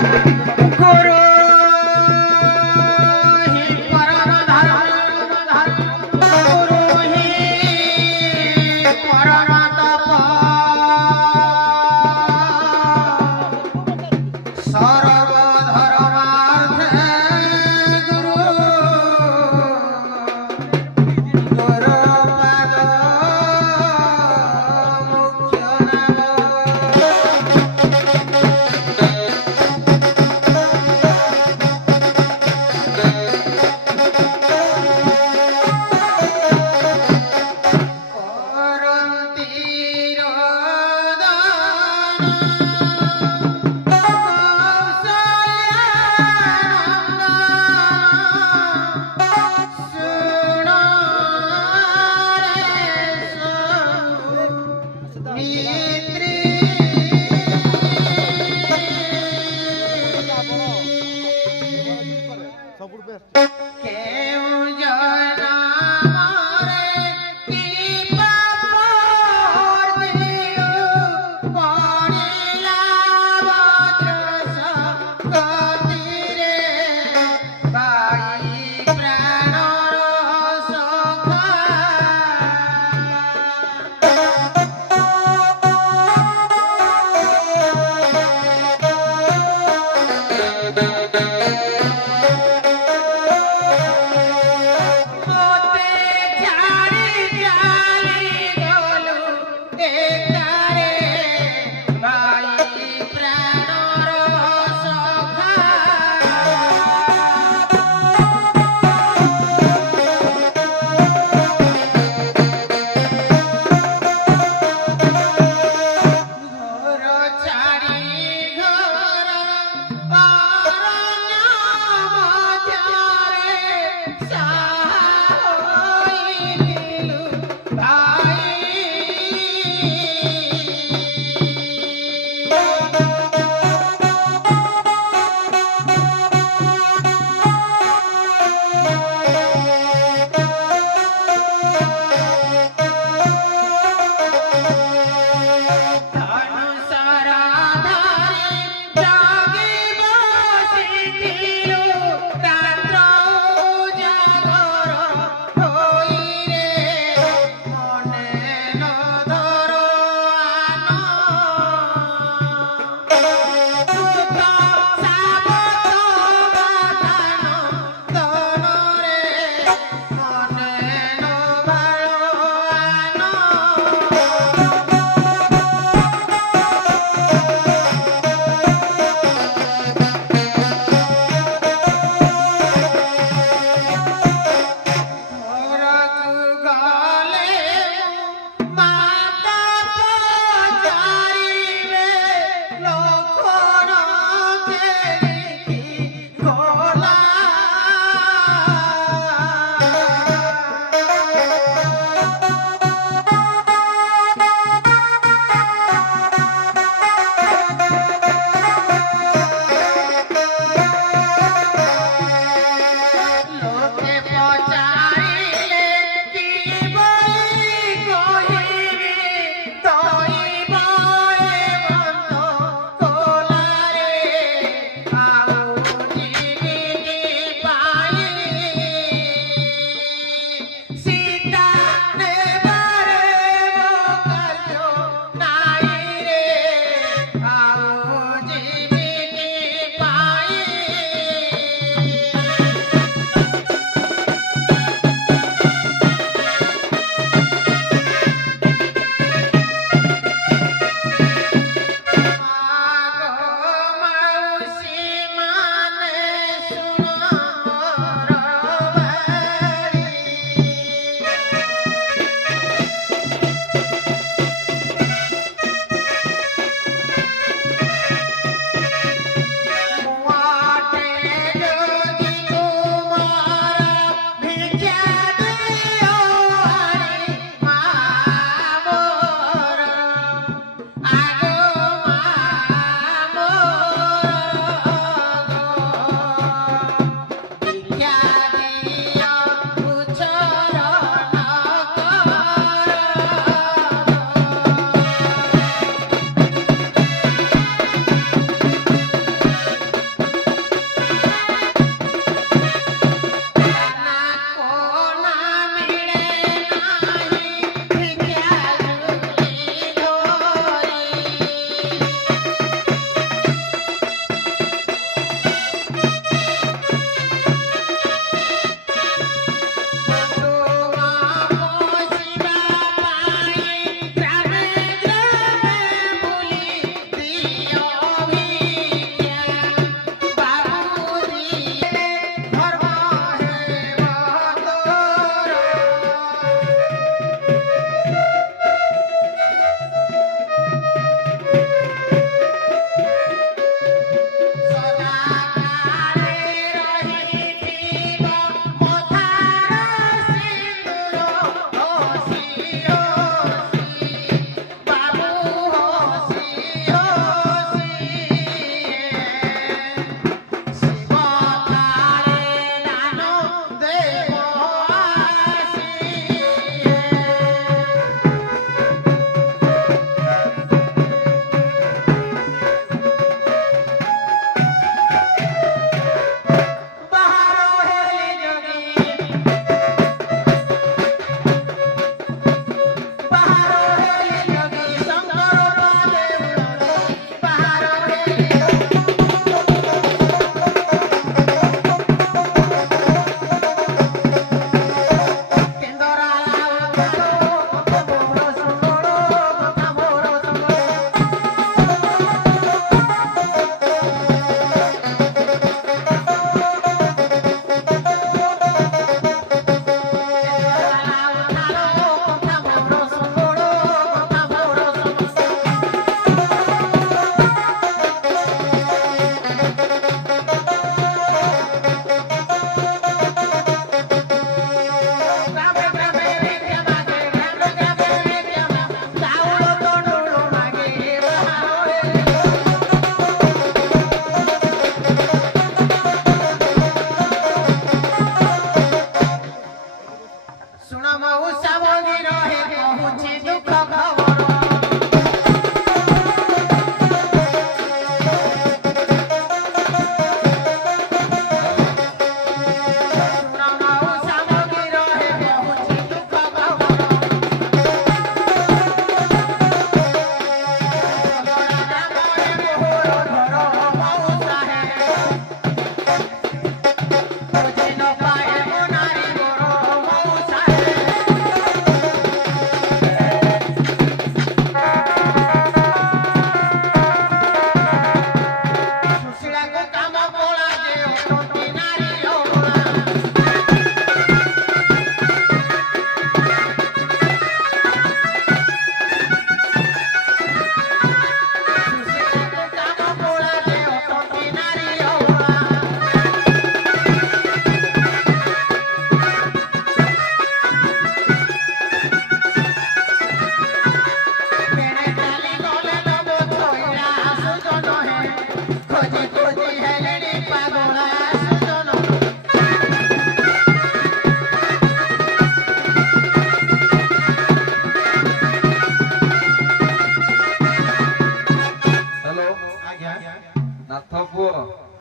गुरु ही परम धर्म गुरु ही परम तप सर्व धर्मार्थ गुरु गुरु पद मुख्य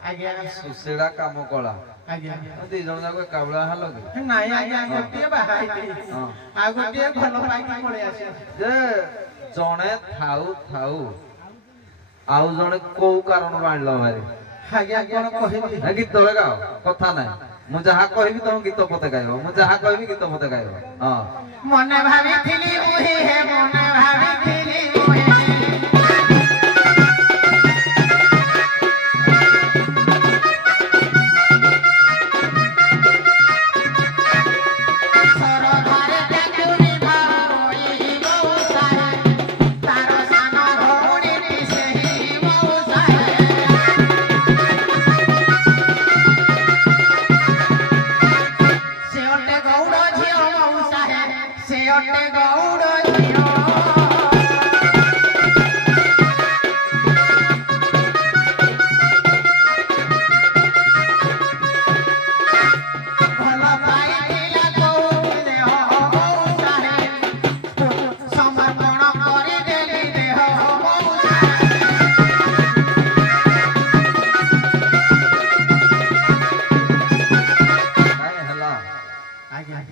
ଆଜ୍ଞା ସୁଶୀଳା କାମ କଳା ଆଜ୍ଞା ଦି ଜଣ ଯାକ ଏକାବେଳେ ହେଲ କି ନାଇଁ ଆଜ୍ଞା ଗୋଟିଏ ବାହା ହେଇଛି ଆଉ ଗୋଟିଏ ଭଲ ପାଇକି ପଳେଇ ଆସିବ ଯେ ଜଣେ ଥାଉ ଥାଉ ଆଉ ଜଣେ କୋଉ କାରଣ ଆଣିଲ ଭାରି ଆଜ୍ଞା କଣ କହିବି ଗୀତ ଗାଅ କଥା ନାହିଁ ମୁଁ ଯାହା କହିବି ତମ ଗୀତ ପତେ ଗାଇବ ମୁଁ ଯାହା କହିବି ଗୀତ ପତେ ଗାଇବ ହଁ ମନେ ଭାବିଥିଲି ମୁହିଁ ହେ ମନେ ଭାବିଥିଲି ମୁହିଁ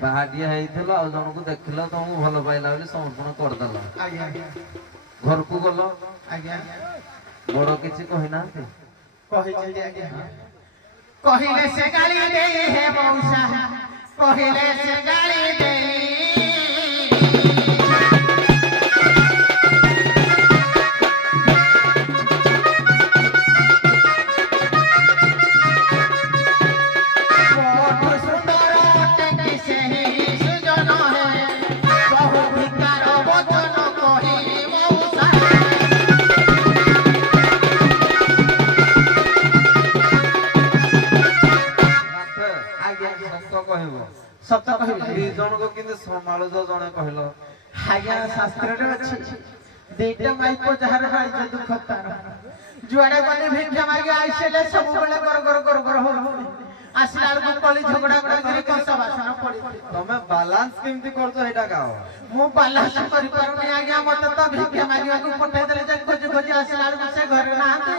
ବାହାଟିଆ ହେଇଥିଲ ଆଉ ଜଣକୁ ଦେଖିଲ ତମକୁ ଭଲ ପାଇଲା ବୋଲି ସମର୍ପଣ କରିଦେଲ ଘରକୁ ଗଲ ବଡ କିଛି କହିନାହାନ୍ତି କହିଲେ ସେ ଗାଳି ଦେଇ ହେ ମଉସା କହିଲେ ସେ ଗାଳି ଦେଇ ସତ କହିବି ଦି ଜଣକୁ କିନ୍ତୁ ସମାଳୁଛ ଜଣେ କହିଲ ଆଜ୍ଞା ଶାସ୍ତ୍ରରେ ଅଛି ଦିଟା ମାଇପ ଯାହାର ରାଜ୍ୟ ଦୁଃଖ ତାର ଯୁଆଡେ ଗଲେ ଭିକ୍ଷା ମାଗି ଆଇସିଲେ ସବୁବେଳେ ଗର ଗର ଗର ଗର ହଉ ଆସିଲା ବେଳକୁ କଳି ଝଗଡା କରିକି କଂସ ବାସନ ପଡି ତମେ ବାଲାନ୍ସ କେମିତି କରୁଛ ସେଇଟା ଗାଅ ମୁଁ ବାଲାନ୍ସ କରିପାରୁନି ଆଜ୍ଞା ମତେ ତ ଭିକ୍ଷା ମାଗିବାକୁ ପଠେଇ ଦେଲେ ଯେ ଖୋଜି ଖୋଜି ଆସିଲା ବେଳକୁ ସେ ଘରେ ନାହାନ୍ତି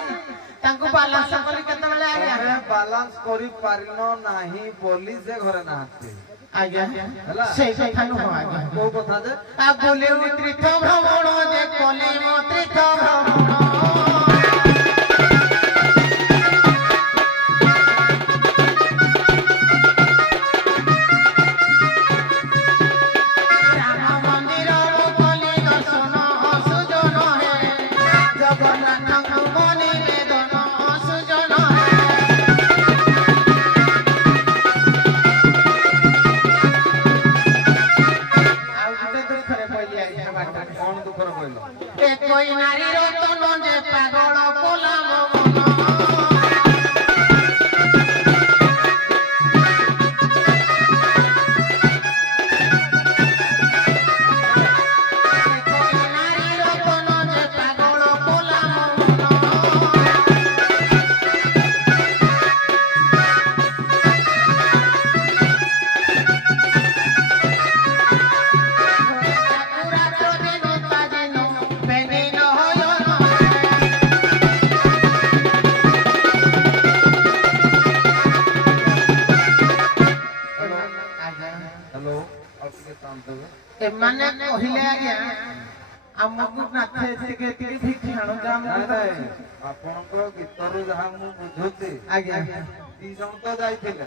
ତାଙ୍କୁ ବାଲାନ୍ସ କରି କେତେବେଳେ ଆଜ୍ଞା ବାଲାନ୍ସ କରିପାରିଲ ନାହିଁ ବୋଲି ସେ ଘରେ ନାହାନ୍ତି ଆଜ୍ଞା ସେଇ କଥା ନୁହଁ ଆଜ୍ଞା କୋଉ କଥା ଯେ ବୋଲେ ତୀର୍ଥ ଭ୍ରମଣ ଯେ କଲେ ମୋ ତୀର୍ଥ ଭ୍ରମଣ एमाने कहिले आज्ञा हमकु नाथे के भिक्षाण आपनकर गीतरु जहा मु बुझुती आज्ञा दी जण तो जाइथिले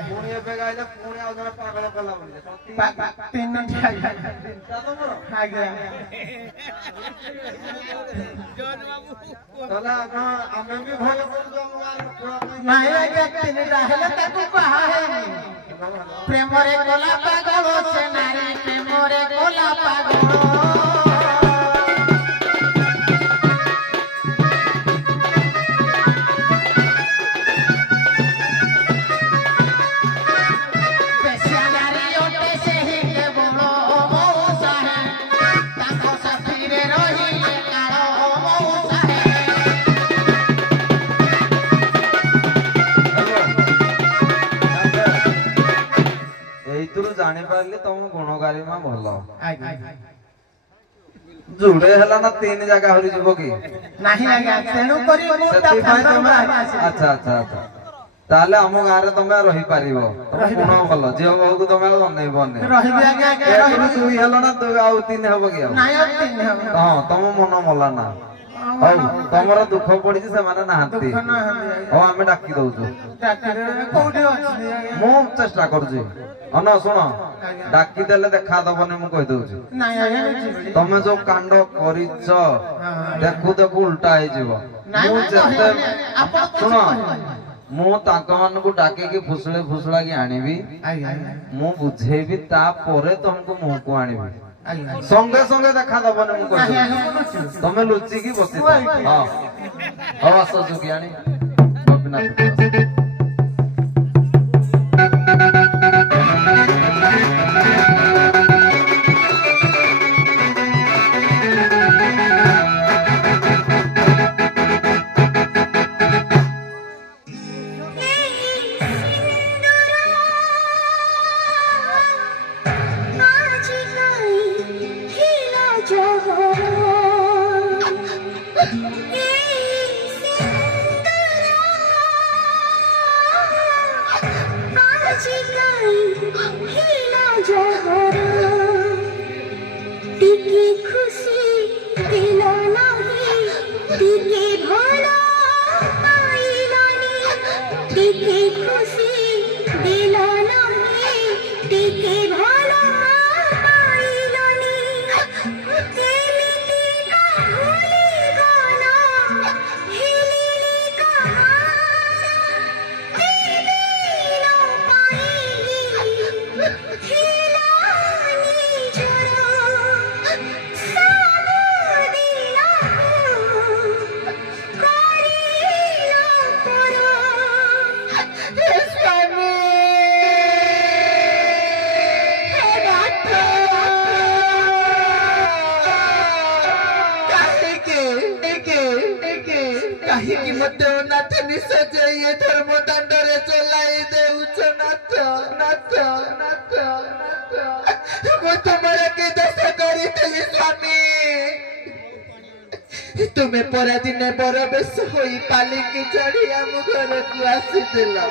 पुणी एबे गाइले पुणी आ जण पागल कला बोले तीन आज्ञा जन बाबू तला आमे भी भल करू नाही आज्ञा तीन राहले ताकू कहा है प्रेम रे कोला पागल से नारी प्रेम रे कोला पागल जानी पारली तुम गुणगारिमा भल जुड़े हला ना तीन जगह हरि जीव की नहीं आज्ञा तेणु करी मु ता फांदर बाहर आसी अच्छा अच्छा अच्छा ताले हम गाँ रे तमे रही पारिबो कोन भलो जियो बहु को तमे नहीं बने रहिबे आज्ञा के रहिबे तू हलो ना तू आउ तीन हबो की नहीं अब तीन हो हां तम मन मला ना हौ तमर दुख पड़ी से माने नाहंती हो हमें डाकी दउछु डाकी कोठी अछि मु चेष्टा करछु अन सुन डाकी देले देखा दबने मु कहि दउछु नहीं आज्ञा तमे जो कांड करिछ देखु देखु उल्टा हे जीवो मु जेते सुन मु ताक मान को डाके के फुसले फुसला के आनीबी मु बुझेबी ता परे तुमको मुंह को आनीबी संगे संगे देखा दबने मु कहि तमे लुचि की बसी हां हां आसो जुगियानी गोपीनाथ तुम्हें परा दिने बर बेस होई पालिकी चढ़ी आम घर को आसीला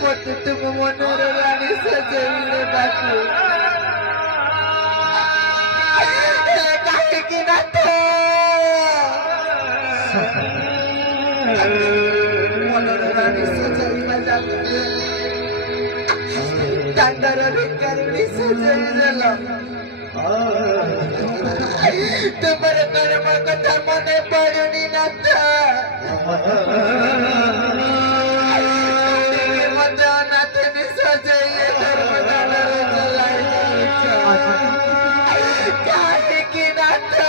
मते तुम मनर रानी सजेले बाकी काहे ना तो मनर रानी सजेले जाते डांडर भिकारी सजेला तुम्हारे कर्म कथा मने पड़नी न था मत अनाथ नि सजाइए धर्म दानर चलाई काहे की न था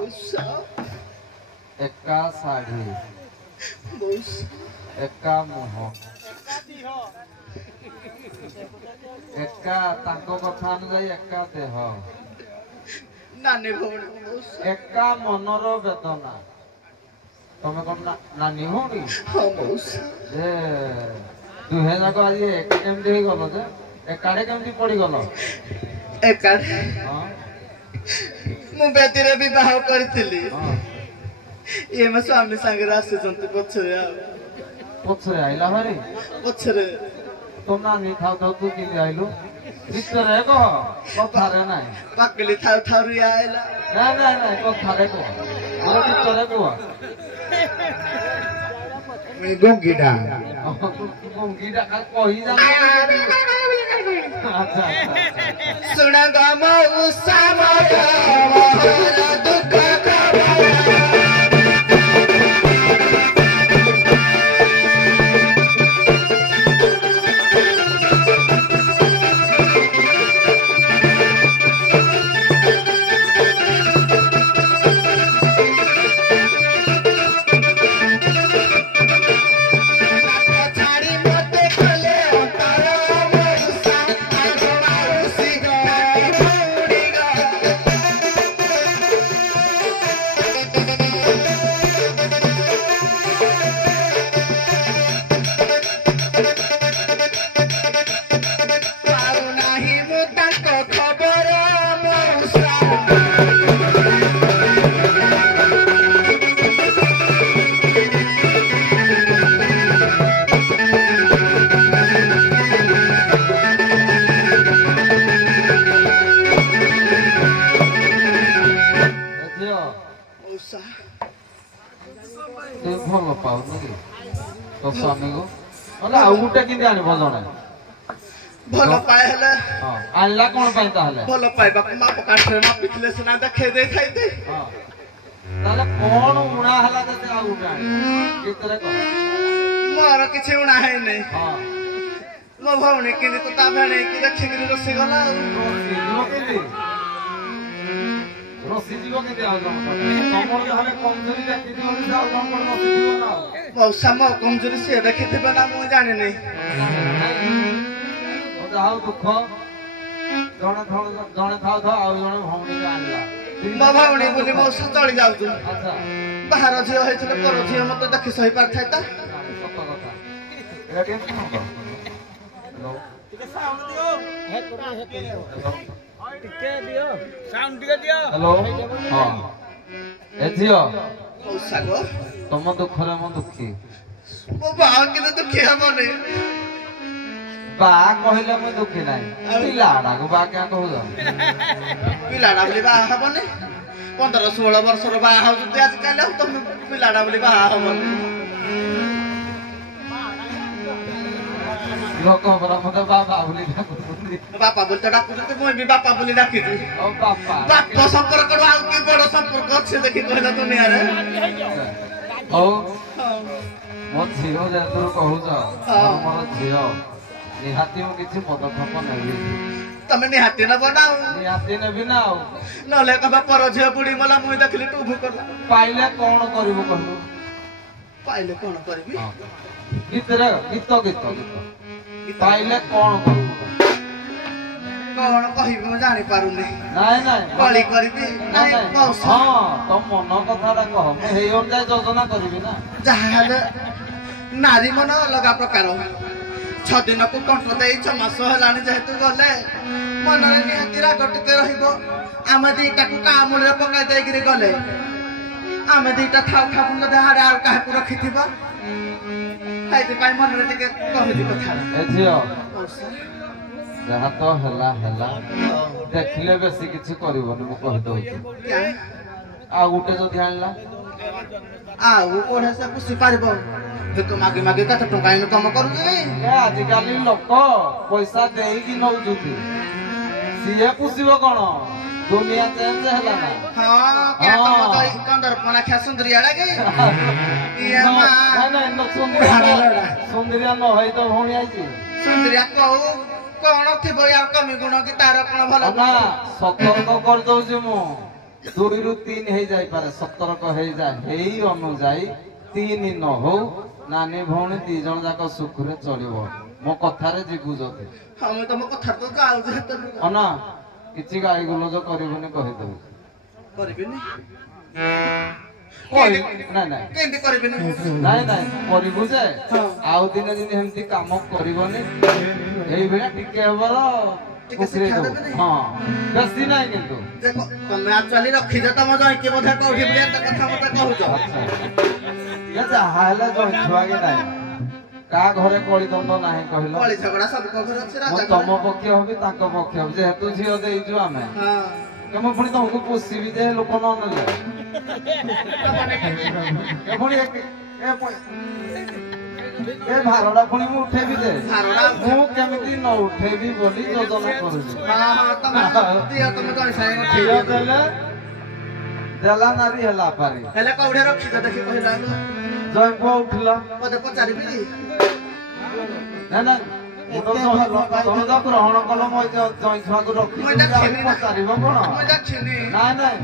मौसा एका साड़ी मौसा एका मुह एका तांको कथा अनुଯାयी एका देह नानी भौणी मौसा एका मनर वेदना तमे कोन नानी होनी हाँ मौसा जे दुहे जाक आज केमती हे गलो जे एकाडे केमती पड़ी गलो एकाडे हां मु बेतीरे विवाह करथिली हां ये म स्वामी संग रास्ते जंतु पछरे पछरे आइला हरी पछरे तो नानी थाउ थाउ तू की आइलु ভিতরে গো কথারে নাই পাকলি থাউ থাউ রি আইলা না না না কথারে গো ওর ভিতরে গো আমি গঙ্গিডা গঙ্গিডা কই জানো আচ্ছা सुना गा मौसा मोरा दुख ଭଲ ପାଉନି ତ ସ୍ୱାମୀକୁ ମାନେ ଆଉ ଗୋଟେ କେମିତି ଆଣିବ ଜଣେ ଭଲ ପାଏ ହେଲେ ହଁ ଆଣିଲା କଣ ପାଇଁ ତାହେଲେ ଭଲ ପାଇବାକୁ ମାପ କାଠରେ ମାପିଥିଲେ ସିନା ଦେଖେଇ ଦେଇଥାଇତେ ହଁ ତାହେଲେ କଣ ଉଣା ହେଲା ଯଦି ଆଉ ଗୋଟେ ଆଣିବ ଭିତରେ କହ ମୋର କିଛି ଉଣା ହେଇନି ହଁ ମୋ ଭଉଣୀ କିନ୍ତୁ ତା ଭେଣେଇକି ଦେଖିକିରି ରୋଷେଇ ଗଲା ଆଉ ରସି ଯିବ କେତେ ଆଉ ତମର ଯାହେଲେ କମଜୋରି ଦେଖିଥିବ ଆଉ ତମର ରସି ଯିବ ନା ମଉସା ମୋ କମଜୋରି ସିଏ ଦେଖିଥିବେ ନା ମୁଁ ଜାଣିନି ଯାହା ଦୁଃଖ ଜଣେ ଥାଉ ଆଉ ଜଣେ ଭଉଣୀକି ଆଣିଲା ମୋ ଭଉଣୀ ବୋଲି ମଉସା ଚଳି ଯାଉଛୁ ଆଚ୍ଛା ବାହାର ଝିଅ ହେଇଥିଲେ ପର ଝିଅ ମତେ ଦେଖି ସହି ପାରିଥାଏ ତ ସତ କଥା ଏଇଟା କେମିତି ହବ हेलो हाँ ए झियो मौसा गो तुम दुखरे मो दुखी मो बा केने दुखी हमने बा कहले मो दुखी नाही पिलाडा को बा क्या कहू पिलाडा बोली बा हमने 15-16 वर्ष रो बा हाउ जते आज काले तुम पिलाडा बोली बा हमने लोक बरा मते बाबा बोली डाकुती बापा बोली तो डाकुती मैं भी बापा बोली डाकिती ओ बापा बापा संपर्क रो आउ की बड़ संपर्क अच्छे देखि कहला दुनिया रे ओ मो झियो जे तू कहू छ मोर झियो निहाती मो किछि पदक्षेप नेबी तमे निहाती न बनाऊ निहाती नेबी ना नले कबा पर झियो बुडी मला मुई देखली टू भूकर पाइले कोन करिवो कहू पाइले कोन करबी गीत पाइले कौन कौन कहबी मैं जानि पारुनी नाइ नाइ कली करबी नाइ मौसा हां तो मन कथाटा कह मैं हेय अनुसार योजना करबी ना जाहाले नारी मन लगा प्रकार 6 दिन को कंठ देई 6 मास हलानी जेहेतु गले मनरे निहाती राग टिके रहिबो आमे दीटा को कामुले पका देगिरी गले आमे दीटा थाउ थापुन देहारे आ काहे को रखिथिबा हाइते पाई मनरे टिके कहली कथा ए झियो जहा तो हला देखले बेसी किछि करबोनी मु कहि दउछि क्या आ गुटे जो ध्यान ला आ वो कोठा से पुसी पारबो जे तो मागे मागे कत टका इनकम करू जे ए आजिकाली लोक पैसा देई कि नउ जुती सिए पुसीबो कोन दुनिया चेंज हला ना हां क्या तुम तो कंदर पना खा सुंदरिया लागे ये मा नहीं न सुंदरिया न होई तो होनी आइची सुंदरिया कोन थिबो यार कमी गुण की तार कोन भलो ना सतर्क कर दउ जे मु 2 ରୁ 3 ହେଇ ଯାଇ ପାରେ ସତର୍କ ହେଇ ଯା ହେଇ ଅନୁଯାୟୀ 3 ନ ହଉ ନାନୀ ଭଉଣୀ 2 ଜଣ ଯାକ ସୁଖରେ ଚଳିବ ମୋ କଥାରେ ଯିବୁ ଯଦି ହଁ ମୁଁ ତମ କଥା ତ ଗାଉଛି ଅନା କିଛି ଗାଳି ଗୁଲଜ କରିବୁନି କହିଦେବୁ କରିବିନି ନାଇଁ ନାଇଁ କେମିତି କରିବିନି ନାଇଁ ନାଇଁ କରିବୁ ଯେ ଆଉ ଦିନେ ଦିନେ ଏମିତି କାମ କରିବନି ଏଇଭଳିଆ ଟିକେ ହବାର ହଁ ବେଶୀ ନାହିଁ କିନ୍ତୁ ଦେଖ ତମେ ଆକ୍ଚୁଆଲି ରଖିଛ ତମ ଜଇକି ବୋଧେ କୋଉଠି ବି ଏତେ କଥା ମତେ କହୁଛ ଯାହା ହେଲେ ଜଇଁ ଛୁଆ କି ନାହିଁ କାହା ଘରେ କଳିଦଣ୍ଡ ନାହିଁ କହିଲ କଳି ଝଗଡ଼ା ସବୁ ଘରେ ଅଛି ମୁଁ ତମ ପକ୍ଷ ହବି ତାଙ୍କ ପକ୍ଷ ହବି ଯେହେତୁ ଝିଅ ଦେଇଛୁ ଆମେ ମୁଁ ପୁଣି ତମକୁ ପୋଷିବି ଯେ ଲୋକ ନ ନେଲେ ପୁଣି ଏ ଭାରଟା ପୁଣି ମୁଁ ଉଠେଇବି ଯେ ମୁଁ କେମିତି ନ ଉଠେଇବି ବୋଲି ଯୋଜନା କରୁଛି ଝିଅ ଦେଲେ ଦେଲା ନାରୀ ହେଲା ପାରି ହେଲେ କୋଉଠି ରଖିଛ ଦେଖି କହିଲା ଜୟ ପୁଅ ଉଠିଲା ମତେ ପଚାରିବି ନାଇଁ ନାଇଁ ତମେ ତ ଗ୍ରହଣ କଲ ମୋ ଜଇଁ ଛୁଆକୁ ରଖି ପଚାରିବ କଣ ନାଇଁ ନାଇଁ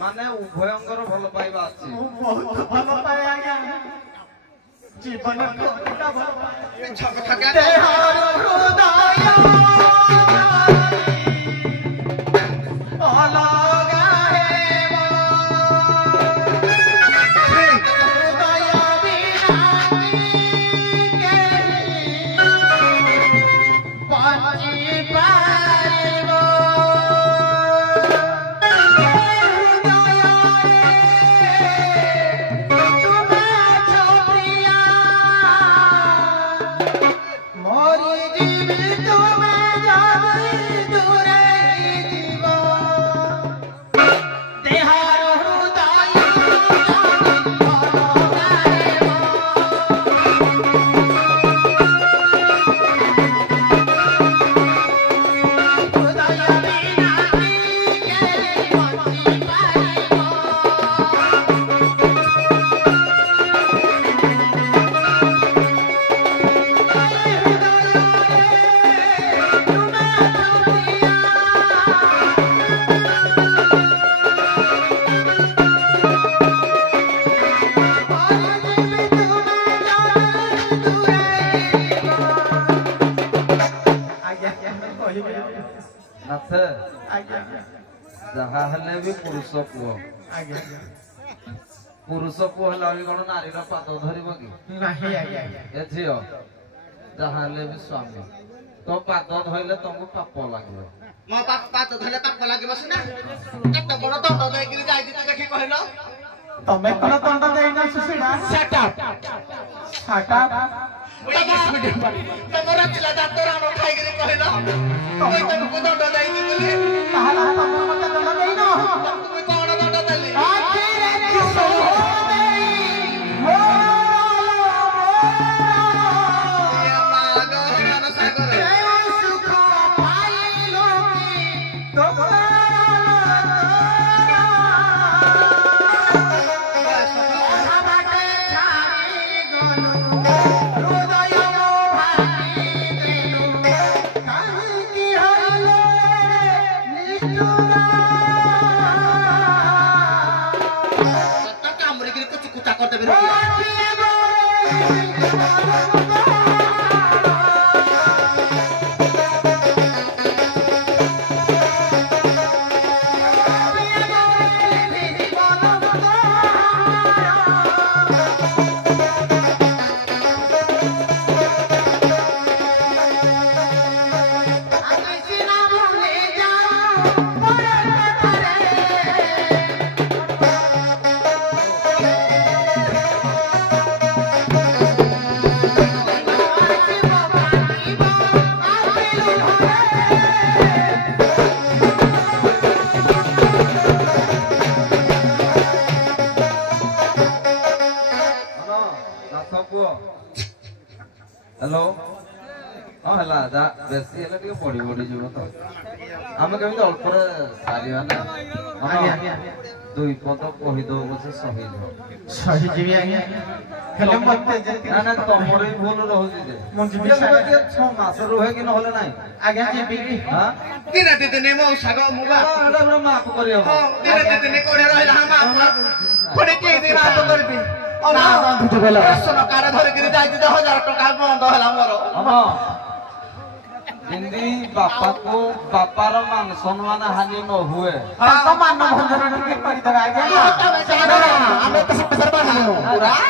ମାନେ ଉଭୟଙ୍କର ଭଲ ପାଇବା ଅଛି ବହୁତ ଭଲ ପାଏ ଆଜ୍ଞା ଜୀବନ जहा हेले भी पुरुष पुओ पुरुष पुओ हेला कौन नारी पाद धरब कि ए झील जहा हेले भी स्वामी तो पाद धरले तुमको पाप लगे पाद धरले पाप लगे सिना केते बड़ दंड देकि जाई देखि कहलो ତମେ କଣ ଦଣ୍ଡ ଦେଇନ ସୁଶୀଳା? ସାଟା ତମର ଥିଲା ଡାକ୍ତର ଆମ ଖାଇକିରି କହିଲ ତମେ ତମକୁ ଦଣ୍ଡ ଦେଇନି ବୋଲି। ତାହେଲେ ତମେ ମତେ ଦଣ୍ଡ ଦେଇନ? ତୁମେ କଣ ଦଣ୍ଡ ଦେଲି? हेलो हाँ है बेसी है पड़ी पड़ी जीव तो आम कमी अल्परे सारा ना दुई पद कहीद पचे सही ना ना तुमर भी भूल रोचे छस रुहे कि ना माफ कर सरकार धरिकी जाइए 1000 टका बंद है मोर हिंदी बापा को बापार मान सम्मान हानि न हुए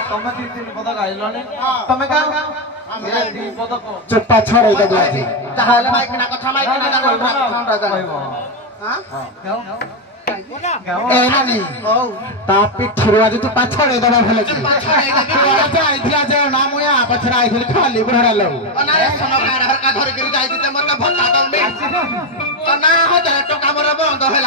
तमें 2-3 पद गाइलनी तमे का चुप्पा छड़े तू पाछड़े दबा भले खाली बुढ़ा लो बंद है